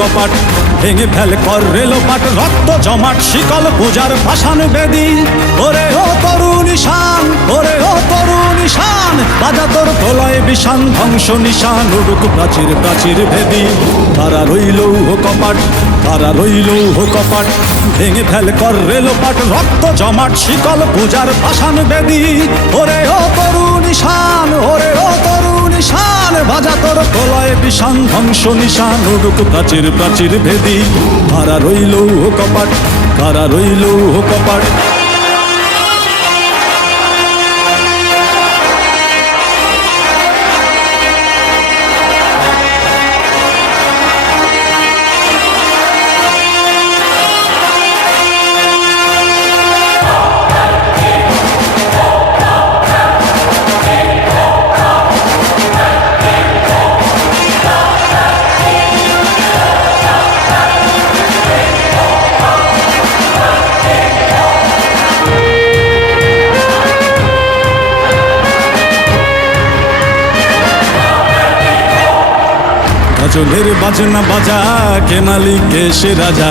কপাট, ভেঙে ফেল কর রেলোপাট, রক্ত জমাট শিকল পূজার পাষাণ বেদী। ওরে ও তরুণ ঈশান, ওরে ও তরুণ ঈশান, বাজা তোর প্রলয় বিষান, ধ্বংস নিশান উড়ুক প্রাচীর প্রাচীর ভেদী। কারা রইল কপাট, কারা রইল কপাট, ভেঙে ফেল কর রেলোপাট, রক্ত জমাট শিকল পূজার পাষাণ বেদী। ওরে ও তরুণ ঈশান, ওরে ও তরুণ ঈশান, বাজা তোর প্রলয় বিষান, ধ্বংস নিশান উড়ুক প্রাচীর প্রাচীর ভেদী। কারা রইল কপাট, কারা রইল কপাট। গজলের বাজনা বাজা, কে মালিক কে সে রাজা,